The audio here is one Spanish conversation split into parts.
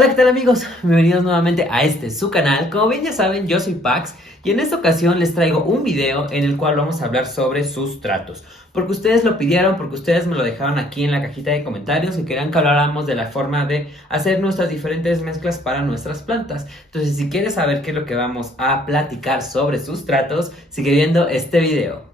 Hola, ¿qué tal amigos? Bienvenidos nuevamente a su canal. Como bien ya saben, yo soy Pax y en esta ocasión les traigo un video en el cual vamos a hablar sobre sustratos. Porque ustedes lo pidieron, porque ustedes me lo dejaron aquí en la cajita de comentarios y querían que habláramos de la forma de hacer nuestras diferentes mezclas para nuestras plantas. Entonces, si quieres saber qué es lo que vamos a platicar sobre sustratos, sigue viendo este video.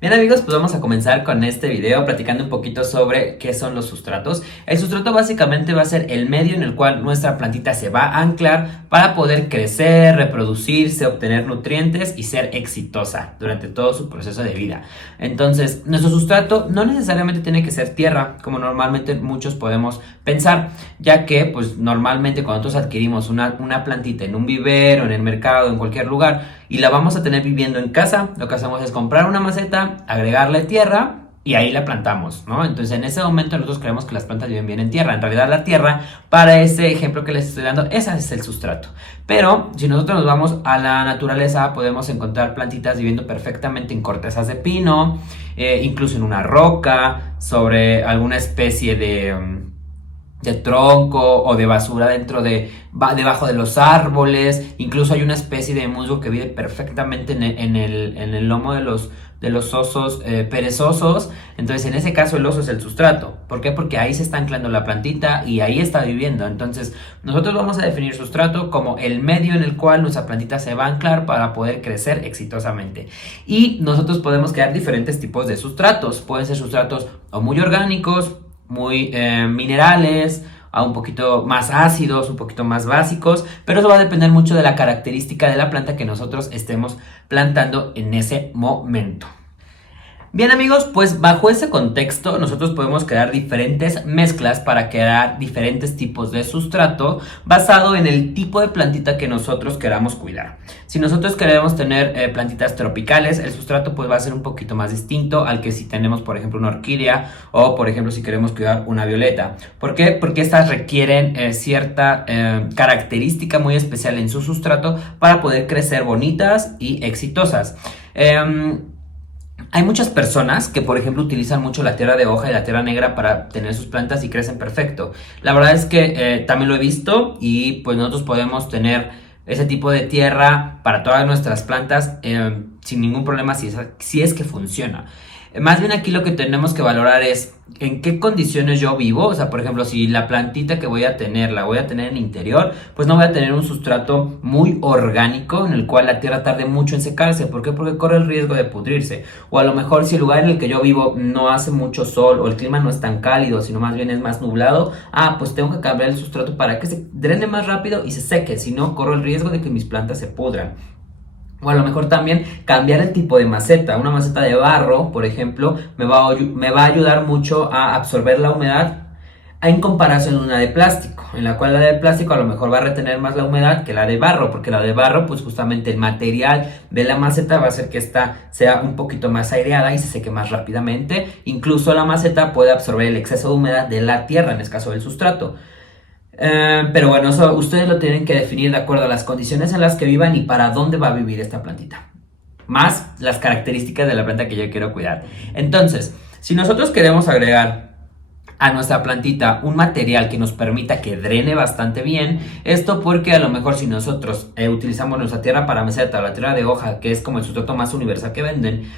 Bien amigos, pues vamos a comenzar con este video platicando un poquito sobre qué son los sustratos. El sustrato básicamente va a ser el medio en el cual nuestra plantita se va a anclar para poder crecer, reproducirse, obtener nutrientes y ser exitosa durante todo su proceso de vida. Entonces, nuestro sustrato no necesariamente tiene que ser tierra, como normalmente muchos podemos pensar, ya que pues normalmente cuando nosotros adquirimos una plantita en un vivero, en el mercado, en cualquier lugar, y la vamos a tener viviendo en casa, lo que hacemos es comprar una maceta, agregarle tierra y ahí la plantamos, ¿no? Entonces en ese momento nosotros creemos que las plantas viven bien en tierra. En realidad la tierra, para ese ejemplo que les estoy dando, ese es el sustrato. Pero si nosotros nos vamos a la naturaleza, podemos encontrar plantitas viviendo perfectamente en cortezas de pino, incluso en una roca, sobre alguna especie de tronco o de basura debajo de los árboles. Incluso hay una especie de musgo que vive perfectamente en el lomo de los osos perezosos. Entonces en ese caso el oso es el sustrato. ¿Por qué? Porque ahí se está anclando la plantita y ahí está viviendo. Entonces nosotros vamos a definir sustrato como el medio en el cual nuestra plantita se va a anclar para poder crecer exitosamente. Y nosotros podemos crear diferentes tipos de sustratos. Pueden ser sustratos o muy orgánicos, muy minerales, a un poquito más ácidos, un poquito más básicos, pero eso va a depender mucho de la característica de la planta que nosotros estemos plantando en ese momento. Bien amigos, pues bajo ese contexto nosotros podemos crear diferentes mezclas para crear diferentes tipos de sustrato basado en el tipo de plantita que nosotros queramos cuidar. Si nosotros queremos tener plantitas tropicales, el sustrato pues va a ser un poquito más distinto al que si tenemos por ejemplo una orquídea o por ejemplo si queremos cuidar una violeta. ¿Por qué? Porque estas requieren cierta característica muy especial en su sustrato para poder crecer bonitas y exitosas. Hay muchas personas que, por ejemplo, utilizan mucho la tierra de hoja y la tierra negra para tener sus plantas y crecen perfecto. La verdad es que también lo he visto y pues nosotros podemos tener ese tipo de tierra para todas nuestras plantas sin ningún problema si es que funciona. Más bien aquí lo que tenemos que valorar es en qué condiciones yo vivo. O sea, por ejemplo, si la plantita que voy a tener la voy a tener en interior, pues no voy a tener un sustrato muy orgánico en el cual la tierra tarde mucho en secarse. ¿Por qué? Porque corre el riesgo de pudrirse. O a lo mejor si el lugar en el que yo vivo no hace mucho sol o el clima no es tan cálido, sino más bien es más nublado, pues tengo que cambiar el sustrato para que se drene más rápido y se seque. Si no, corro el riesgo de que mis plantas se pudran. O a lo mejor también cambiar el tipo de maceta. Una maceta de barro, por ejemplo, me va a ayudar mucho a absorber la humedad en comparación a una de plástico, en la cual la de plástico a lo mejor va a retener más la humedad que la de barro, porque la de barro, pues justamente el material de la maceta va a hacer que esta sea un poquito más aireada y se seque más rápidamente. Incluso la maceta puede absorber el exceso de humedad de la tierra, en este caso del sustrato. Pero bueno, eso ustedes lo tienen que definir de acuerdo a las condiciones en las que vivan y para dónde va a vivir esta plantita. Más las características de la planta que yo quiero cuidar. Entonces, si nosotros queremos agregar a nuestra plantita un material que nos permita que drene bastante bien, esto porque a lo mejor si nosotros utilizamos nuestra tierra para maceta o la tierra de hoja, que es como el sustrato más universal que venden,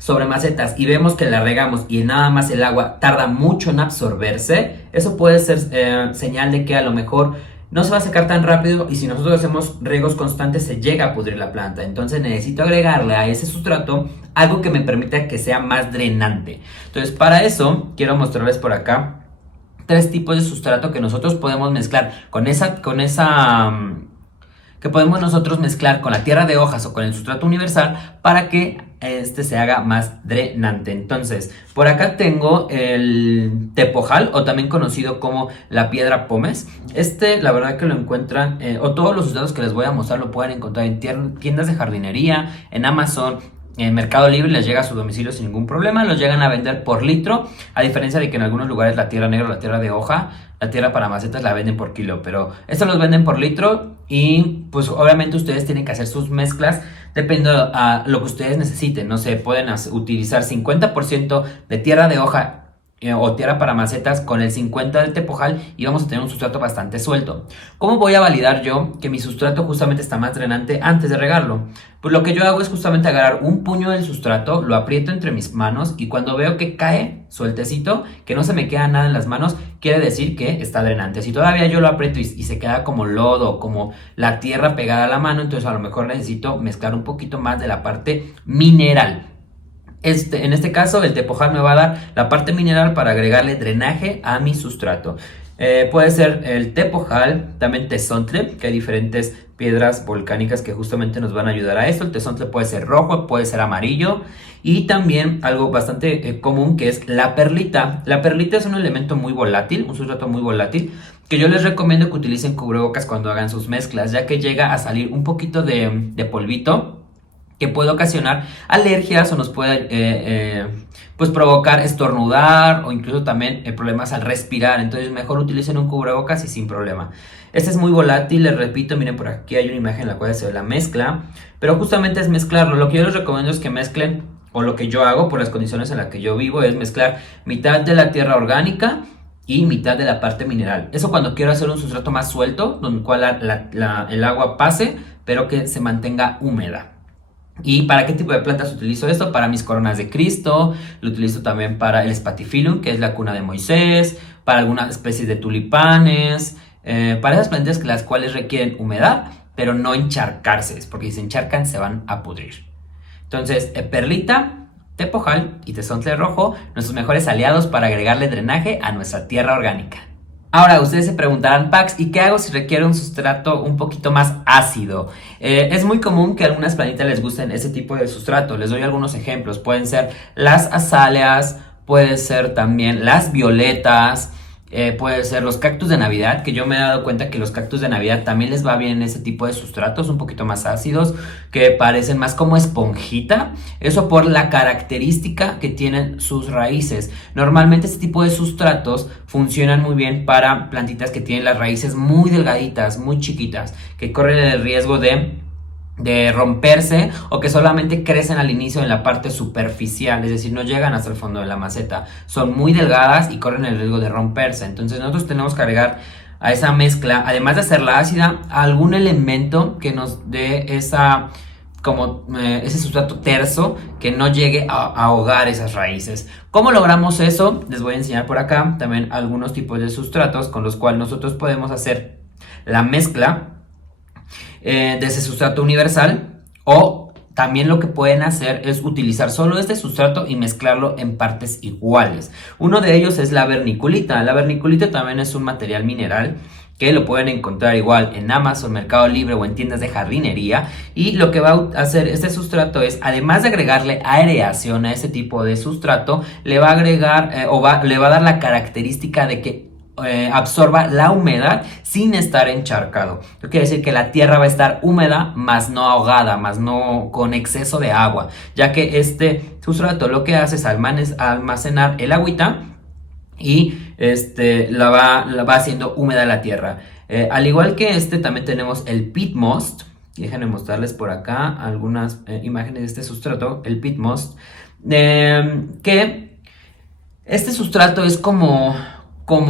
sobre macetas y vemos que la regamos y nada más el agua tarda mucho en absorberse, eso puede ser señal de que a lo mejor no se va a secar tan rápido y si nosotros hacemos riegos constantes se llega a pudrir la planta. Entonces necesito agregarle a ese sustrato algo que me permita que sea más drenante. Entonces para eso quiero mostrarles por acá 3 tipos de sustrato que nosotros podemos mezclar que podemos nosotros mezclar con la tierra de hojas o con el sustrato universal para que este se haga más drenante. Entonces, por acá tengo el tepojal o también conocido como la piedra pómez. La verdad que lo encuentran, o todos los sustratos que les voy a mostrar lo pueden encontrar en tiendas de jardinería, en Amazon, en Mercado Libre, les llega a su domicilio sin ningún problema. Los llegan a vender por litro, a diferencia de que en algunos lugares la tierra negra o la tierra de hoja, la tierra para macetas la venden por kilo, pero estos los venden por litro Y pues obviamente ustedes tienen que hacer sus mezclas dependiendo a lo que ustedes necesiten. No sé, pueden utilizar 50% de tierra de hoja o tierra para macetas con el 50 del tepojal y vamos a tener un sustrato bastante suelto. ¿Cómo voy a validar yo que mi sustrato justamente está más drenante antes de regarlo? Pues lo que yo hago es justamente agarrar un puño del sustrato, lo aprieto entre mis manos y cuando veo que cae sueltecito, que no se me queda nada en las manos, quiere decir que está drenante. Si todavía yo lo aprieto y se queda como lodo, como la tierra pegada a la mano, entonces a lo mejor necesito mezclar un poquito más de la parte mineral. En este caso, el tepojal me va a dar la parte mineral para agregarle drenaje a mi sustrato. Puede ser el tepojal, también tezontle, que hay diferentes piedras volcánicas que justamente nos van a ayudar a esto. El tezontle puede ser rojo, puede ser amarillo y también algo bastante común que es la perlita. La perlita es un elemento muy volátil, un sustrato muy volátil, que yo les recomiendo que utilicen cubrebocas cuando hagan sus mezclas, ya que llega a salir un poquito de polvito que puede ocasionar alergias o nos puede pues provocar estornudar o incluso también problemas al respirar. Entonces mejor utilicen un cubrebocas y sin problema. Este es muy volátil, les repito, miren por aquí hay una imagen en la cual se ve la mezcla, pero justamente es mezclarlo. Lo que yo les recomiendo es que mezclen, o lo que yo hago por las condiciones en las que yo vivo, es mezclar mitad de la tierra orgánica y mitad de la parte mineral. Eso cuando quiero hacer un sustrato más suelto, donde el cual el agua pase, pero que se mantenga húmeda. ¿Y para qué tipo de plantas utilizo esto? Para mis coronas de Cristo, lo utilizo también para el Spathiphyllum, que es la cuna de Moisés, para algunas especies de tulipanes, para esas plantas las cuales requieren humedad, pero no encharcarse, porque si se encharcan se van a pudrir. Entonces, perlita, tepojal y tezontle rojo, nuestros mejores aliados para agregarle drenaje a nuestra tierra orgánica. Ahora, ustedes se preguntarán, Pax, ¿y qué hago si requiere un sustrato un poquito más ácido? Es muy común que a algunas plantitas les gusten ese tipo de sustrato. Les doy algunos ejemplos. Pueden ser las azaleas, puede ser también las violetas, puede ser los cactus de Navidad, que yo me he dado cuenta que los cactus de Navidad también les va bien ese tipo de sustratos un poquito más ácidos, que parecen más como esponjita. Eso por la característica que tienen sus raíces. Normalmente este tipo de sustratos funcionan muy bien para plantitas que tienen las raíces muy delgaditas, muy chiquitas, que corren el riesgo de romperse o que solamente crecen al inicio en la parte superficial, es decir, no llegan hasta el fondo de la maceta, son muy delgadas y corren el riesgo de romperse. Entonces nosotros tenemos que agregar a esa mezcla, además de hacerla ácida, algún elemento que nos dé ese sustrato terso que no llegue a ahogar esas raíces. ¿Cómo logramos eso? Les voy a enseñar por acá también algunos tipos de sustratos con los cuales nosotros podemos hacer la mezcla de ese sustrato universal, o también lo que pueden hacer es utilizar solo este sustrato y mezclarlo en partes iguales. Uno de ellos es la verniculita. La verniculita también es un material mineral que lo pueden encontrar igual en Amazon, Mercado Libre o en tiendas de jardinería. Y lo que va a hacer este sustrato es, además de agregarle aireación a ese tipo de sustrato, le va a agregar le va a dar la característica de que absorba la humedad sin estar encharcado. Esto quiere decir que la tierra va a estar húmeda, más no ahogada, más no con exceso de agua, ya que este sustrato lo que hace es almacenar el agüita y la va haciendo húmeda la tierra. Al igual que también tenemos el peat moss. Déjenme mostrarles por acá algunas imágenes de este sustrato, el peat moss, que este sustrato es como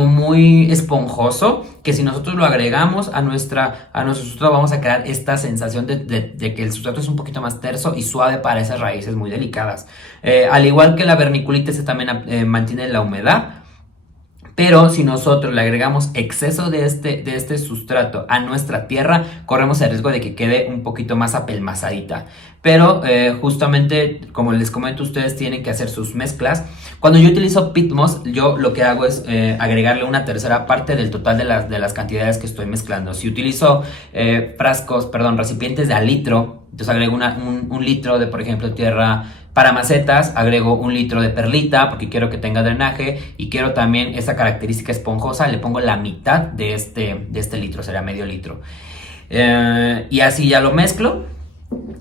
muy esponjoso, que si nosotros lo agregamos a nuestro sustrato vamos a crear esta sensación de que el sustrato es un poquito más terso y suave para esas raíces muy delicadas. Al igual que la verniculita, también mantiene la humedad. Pero si nosotros le agregamos exceso de este sustrato a nuestra tierra, corremos el riesgo de que quede un poquito más apelmazadita. Pero justamente, como les comento, ustedes tienen que hacer sus mezclas. Cuando yo utilizo peat moss, yo lo que hago es agregarle una tercera parte del total de las cantidades que estoy mezclando. Si utilizo recipientes de al litro, entonces agrego un litro de, por ejemplo, tierra para macetas, agrego 1 litro de perlita porque quiero que tenga drenaje y quiero también esta característica esponjosa. Le pongo la mitad de este litro, será medio litro. Y así ya lo mezclo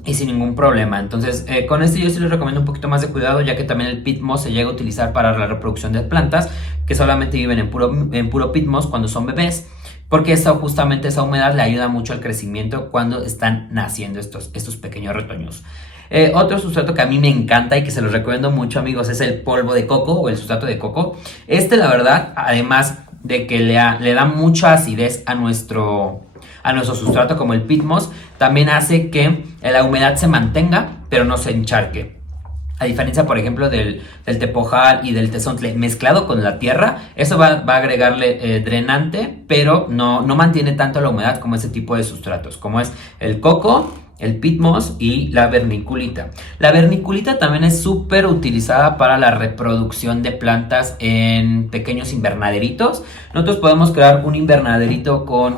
y sin ningún problema. Entonces con yo sí les recomiendo un poquito más de cuidado, ya que también el peat moss se llega a utilizar para la reproducción de plantas que solamente viven en puro peat moss cuando son bebés, porque justamente esa humedad le ayuda mucho al crecimiento cuando están naciendo estos pequeños retoños. Otro sustrato que a mí me encanta y que se los recomiendo mucho, amigos, es el polvo de coco o el sustrato de coco. La verdad, además de que le da mucha acidez a nuestro sustrato, como el peat moss, también hace que la humedad se mantenga, pero no se encharque. A diferencia, por ejemplo, del tepojal y del tezontle mezclado con la tierra, eso va a agregarle drenante, pero no mantiene tanto la humedad como ese tipo de sustratos, como es el coco, el peat moss y la vermiculita. La vermiculita también es súper utilizada para la reproducción de plantas en pequeños invernaderitos. Nosotros podemos crear un invernaderito con,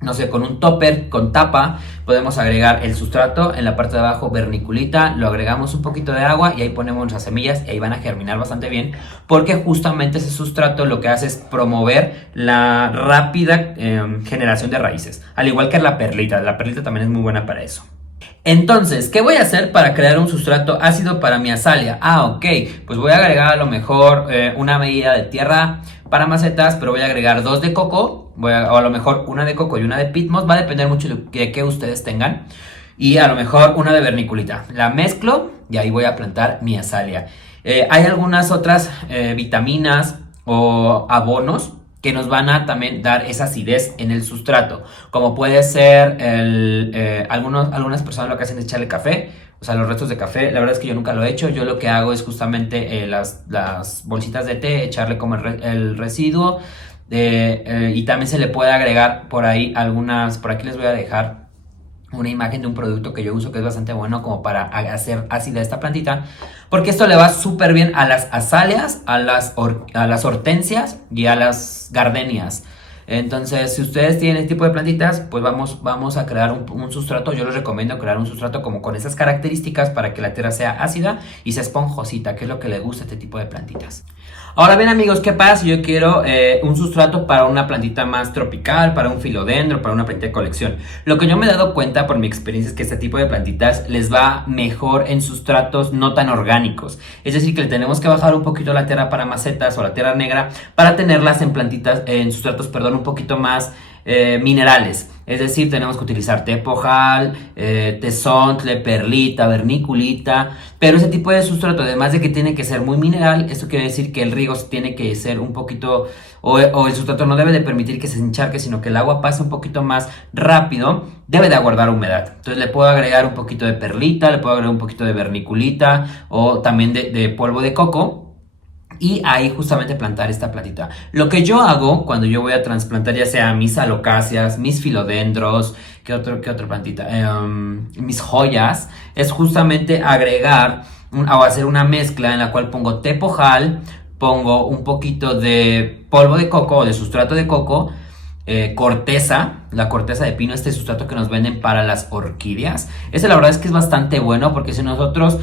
no sé, con un topper, con tapa. Podemos agregar el sustrato, en la parte de abajo vermiculita, lo agregamos un poquito de agua y ahí ponemos las semillas y ahí van a germinar bastante bien, porque justamente ese sustrato lo que hace es promover la rápida generación de raíces, al igual que la perlita también es muy buena para eso. Entonces, ¿qué voy a hacer para crear un sustrato ácido para mi azalia? Ok, pues voy a agregar a lo mejor una medida de tierra para macetas, pero voy a agregar 2 de coco, o a lo mejor una de coco y una de peat moss, va a depender mucho de qué ustedes tengan, y a lo mejor una de vermiculita. La mezclo y ahí voy a plantar mi azalia. Hay algunas otras vitaminas o abonos que nos van a también dar esa acidez en el sustrato, como puede ser algunas personas lo que hacen es echarle café, o sea, los restos de café. La verdad es que yo nunca lo he hecho. Yo lo que hago es justamente las bolsitas de té, echarle como el residuo, y también se le puede agregar por ahí por aquí les voy a dejar una imagen de un producto que yo uso que es bastante bueno como para hacer ácida esta plantita, porque esto le va súper bien a las azaleas, a las hortensias y a las gardenias. Entonces, si ustedes tienen este tipo de plantitas, pues vamos a crear un sustrato. Yo les recomiendo crear un sustrato como con esas características para que la tierra sea ácida y sea esponjosita, que es lo que le gusta a este tipo de plantitas. Ahora bien, amigos, ¿qué pasa si yo quiero un sustrato para una plantita más tropical, para un filodendro, para una plantita de colección? Lo que yo me he dado cuenta por mi experiencia es que este tipo de plantitas les va mejor en sustratos no tan orgánicos. Es decir, que le tenemos que bajar un poquito la tierra para macetas o la tierra negra para tenerlas en sustratos, un poquito más minerales. Es decir, tenemos que utilizar tepojal, tezontle, perlita, vermiculita, pero ese tipo de sustrato, además de que tiene que ser muy mineral, esto quiere decir que el riego tiene que ser un poquito, o el sustrato no debe de permitir que se encharque, sino que el agua pase un poquito más rápido, debe de aguardar humedad. Entonces le puedo agregar un poquito de perlita, le puedo agregar un poquito de vermiculita o también de polvo de coco. Y ahí justamente plantar esta plantita. Lo que yo hago cuando yo voy a trasplantar, ya sea mis alocáceas, mis filodendros, ¿qué otra plantita? Mis joyas, es justamente agregar o hacer una mezcla en la cual pongo tepojal, pongo un poquito de polvo de coco o de sustrato de coco, corteza, la corteza de pino, este sustrato que nos venden para las orquídeas. La verdad es que es bastante bueno, porque si nosotros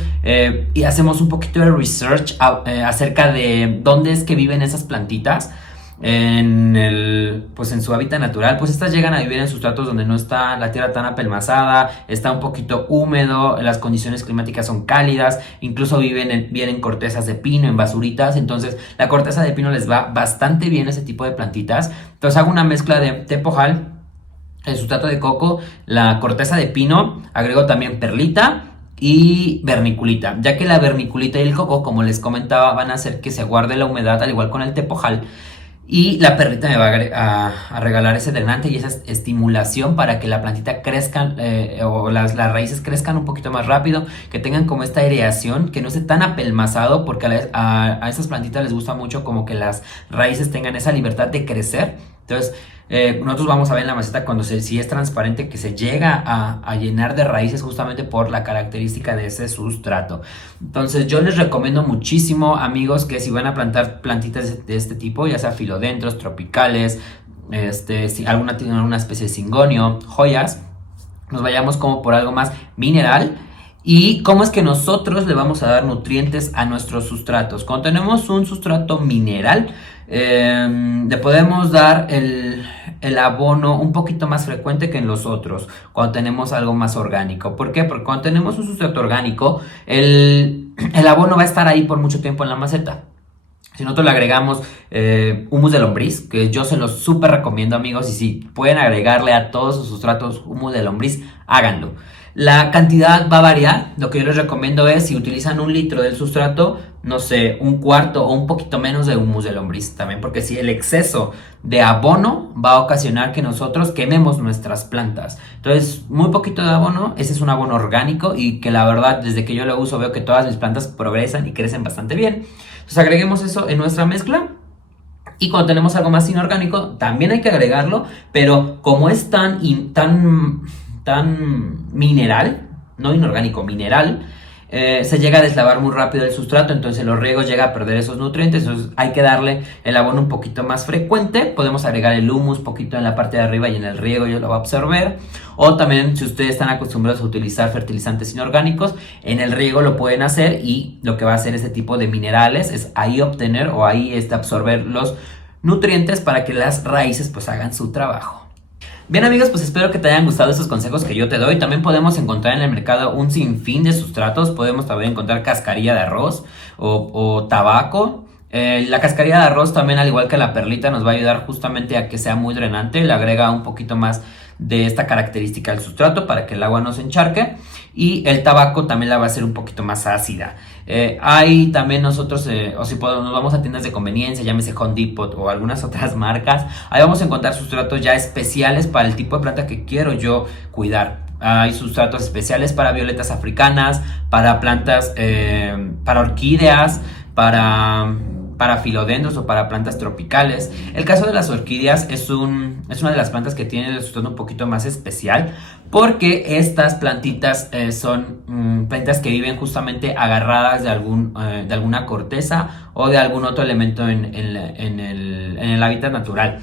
y hacemos un poquito de research acerca de dónde es que viven esas plantitas pues en su hábitat natural, pues estas llegan a vivir en sustratos donde no está la tierra tan apelmazada, está un poquito húmedo, las condiciones climáticas son cálidas, incluso viven en cortezas de pino, en basuritas. Entonces la corteza de pino les va bastante bien a ese tipo de plantitas. Entonces hago una mezcla de tepojal, el sustrato de coco, la corteza de pino, agrego también perlita y vermiculita, ya que la vermiculita y el coco, como les comentaba, van a hacer que se guarde la humedad, al igual con el tepojal. Y la perlita me va a regalar ese drenante y esa estimulación para que la plantita crezca, o las raíces crezcan un poquito más rápido, que tengan como esta aireación, que no esté tan apelmazado, porque a esas plantitas les gusta mucho como que las raíces tengan esa libertad de crecer. Entonces nosotros vamos a ver en la maceta cuando si es transparente, que se llega a llenar de raíces justamente por la característica de ese sustrato. Entonces yo les recomiendo muchísimo, amigos, que si van a plantar plantitas de este tipo, ya sea filodendros, tropicales, si alguna especie de cingonio, joyas, nos vayamos como por algo más mineral. ¿Y cómo es que nosotros le vamos a dar nutrientes a nuestros sustratos? Cuando tenemos un sustrato mineral, le podemos dar el abono un poquito más frecuente que en los otros, cuando tenemos algo más orgánico. ¿Por qué? Porque cuando tenemos un sustrato orgánico, el abono va a estar ahí por mucho tiempo en la maceta. Si nosotros le agregamos humus de lombriz, que yo se los súper recomiendo, amigos, y si pueden agregarle a todos sus sustratos humus de lombriz, háganlo. La cantidad va a variar. Lo que yo les recomiendo es, si utilizan 1 litro del sustrato, no sé, 1/4 o un poquito menos de humus de lombriz también, porque si el exceso de abono va a ocasionar que nosotros quememos nuestras plantas. Entonces, muy poquito de abono, ese es un abono orgánico y que la verdad, desde que yo lo uso, veo que todas mis plantas progresan y crecen bastante bien. Entonces, agreguemos eso en nuestra mezcla. Y cuando tenemos algo más inorgánico, también hay que agregarlo, pero como es tan mineral, no inorgánico, mineral, se llega a deslavar muy rápido el sustrato, entonces los riegos llega a perder esos nutrientes, entonces hay que darle el abono un poquito más frecuente. Podemos agregar el humus poquito en la parte de arriba y en el riego ya lo va a absorber, o también si ustedes están acostumbrados a utilizar fertilizantes inorgánicos, en el riego lo pueden hacer y lo que va a hacer este tipo de minerales es ahí obtener o ahí absorber los nutrientes para que las raíces pues hagan su trabajo. Bien, amigos, pues espero que te hayan gustado estos consejos que yo te doy. También podemos encontrar en el mercado un sinfín de sustratos. Podemos también encontrar cascarilla de arroz o tabaco. La cascarilla de arroz también, al igual que la perlita, nos va a ayudar justamente a que sea muy drenante. Le agrega un poquito más de esta característica al sustrato para que el agua no se encharque. Y el tabaco también la va a hacer un poquito más ácida. Hay también nosotros, o si nos vamos a tiendas de conveniencia, llámese Home Depot o algunas otras marcas, ahí vamos a encontrar sustratos ya especiales para el tipo de planta que quiero yo cuidar. Hay sustratos especiales para violetas africanas, para plantas, para orquídeas, para filodendros o para plantas tropicales. El caso de las orquídeas es una de las plantas que tiene el sustrato un poquito más especial, porque estas plantitas son plantas que viven justamente agarradas de alguna corteza o de algún otro elemento en el hábitat natural.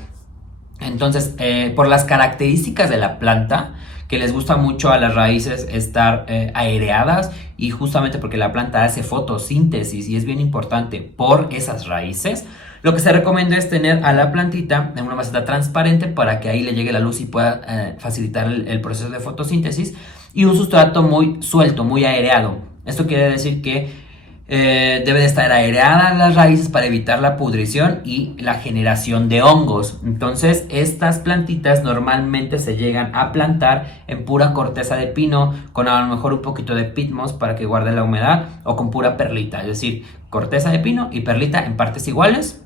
Entonces, por las características de la planta, que les gusta mucho a las raíces estar aireadas, y justamente porque la planta hace fotosíntesis y es bien importante por esas raíces, lo que se recomienda es tener a la plantita en una maceta transparente para que ahí le llegue la luz y pueda facilitar el proceso de fotosíntesis, y un sustrato muy suelto, muy aireado. Esto quiere decir que debe de estar aireada las raíces para evitar la pudrición y la generación de hongos. Entonces, estas plantitas normalmente se llegan a plantar en pura corteza de pino, con a lo mejor un poquito de pitmos para que guarde la humedad, o con pura perlita, es decir, corteza de pino y perlita en partes iguales.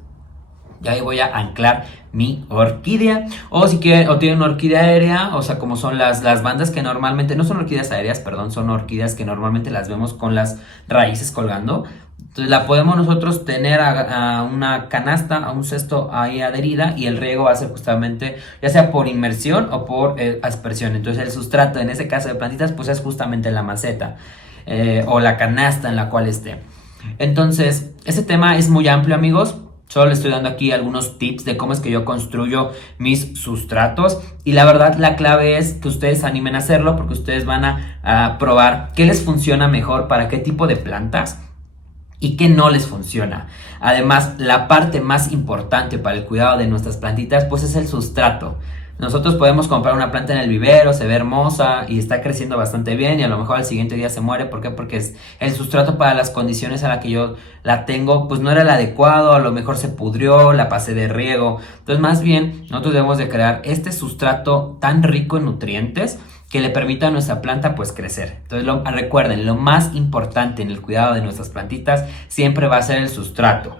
Y ahí voy a anclar mi orquídea. O si quieren, o tienen una orquídea aérea, o sea, como son las bandas que normalmente, no son orquídeas aéreas, perdón, son orquídeas que normalmente las vemos con las raíces colgando. Entonces la podemos nosotros tener a una canasta, a un cesto ahí adherida, y el riego va a ser justamente, ya sea por inmersión o por aspersión. Entonces el sustrato, en ese caso de plantitas, pues es justamente la maceta o la canasta en la cual esté. Entonces, este tema es muy amplio, amigos. Solo les estoy dando aquí algunos tips de cómo es que yo construyo mis sustratos, y la verdad la clave es que ustedes se animen a hacerlo, porque ustedes van a probar qué les funciona mejor para qué tipo de plantas y qué no les funciona. Además, la parte más importante para el cuidado de nuestras plantitas pues es el sustrato. Nosotros podemos comprar una planta en el vivero, se ve hermosa y está creciendo bastante bien, y a lo mejor al siguiente día se muere. ¿Por qué? Porque el sustrato para las condiciones a las que yo la tengo pues no era el adecuado, a lo mejor se pudrió, la pasé de riego. Entonces, más bien, nosotros debemos de crear este sustrato tan rico en nutrientes que le permita a nuestra planta pues crecer. Entonces recuerden, lo más importante en el cuidado de nuestras plantitas siempre va a ser el sustrato,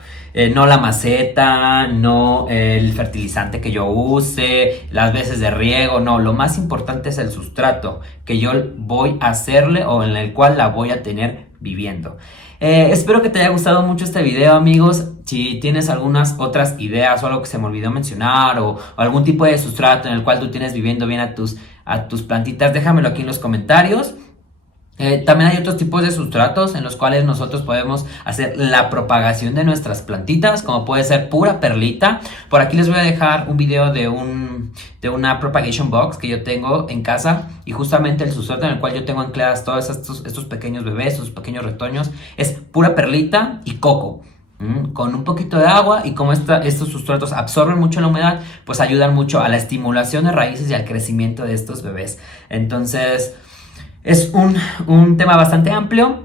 no la maceta, no el fertilizante que yo use, las veces de riego, no, lo más importante es el sustrato que yo voy a hacerle o en el cual la voy a tener viviendo. Espero que te haya gustado mucho este video, amigos. Si tienes algunas otras ideas o algo que se me olvidó mencionar, o algún tipo de sustrato en el cual tú tienes viviendo bien a tus plantitas, déjamelo aquí en los comentarios. También hay otros tipos de sustratos en los cuales nosotros podemos hacer la propagación de nuestras plantitas, como puede ser pura perlita. Por aquí les voy a dejar un video de una propagation box que yo tengo en casa, y justamente el sustrato en el cual yo tengo ancladas todos estos pequeños bebés, estos pequeños retoños, es pura perlita y coco, con un poquito de agua. Y como estos sustratos absorben mucho la humedad, pues ayudan mucho a la estimulación de raíces y al crecimiento de estos bebés. Entonces, es un tema bastante amplio.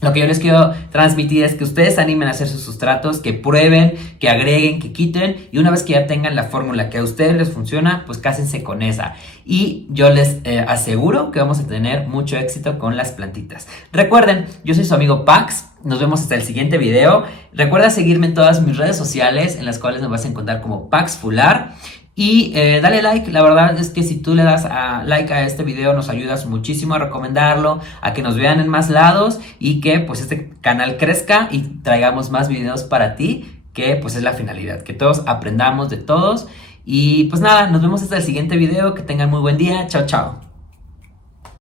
Lo que yo les quiero transmitir es que ustedes se animen a hacer sus sustratos, que prueben, que agreguen, que quiten, y una vez que ya tengan la fórmula que a ustedes les funciona, pues cásense con esa. Y yo les aseguro que vamos a tener mucho éxito con las plantitas. Recuerden, yo soy su amigo Pax. Nos vemos hasta el siguiente video. Recuerda seguirme en todas mis redes sociales, en las cuales me vas a encontrar como Pax Fular. Y dale like, la verdad es que si tú le das like a este video nos ayudas muchísimo a recomendarlo, a que nos vean en más lados y que pues este canal crezca y traigamos más videos para ti, que pues es la finalidad, que todos aprendamos de todos. Y pues nada, nos vemos hasta el siguiente video, que tengan muy buen día, chao chao.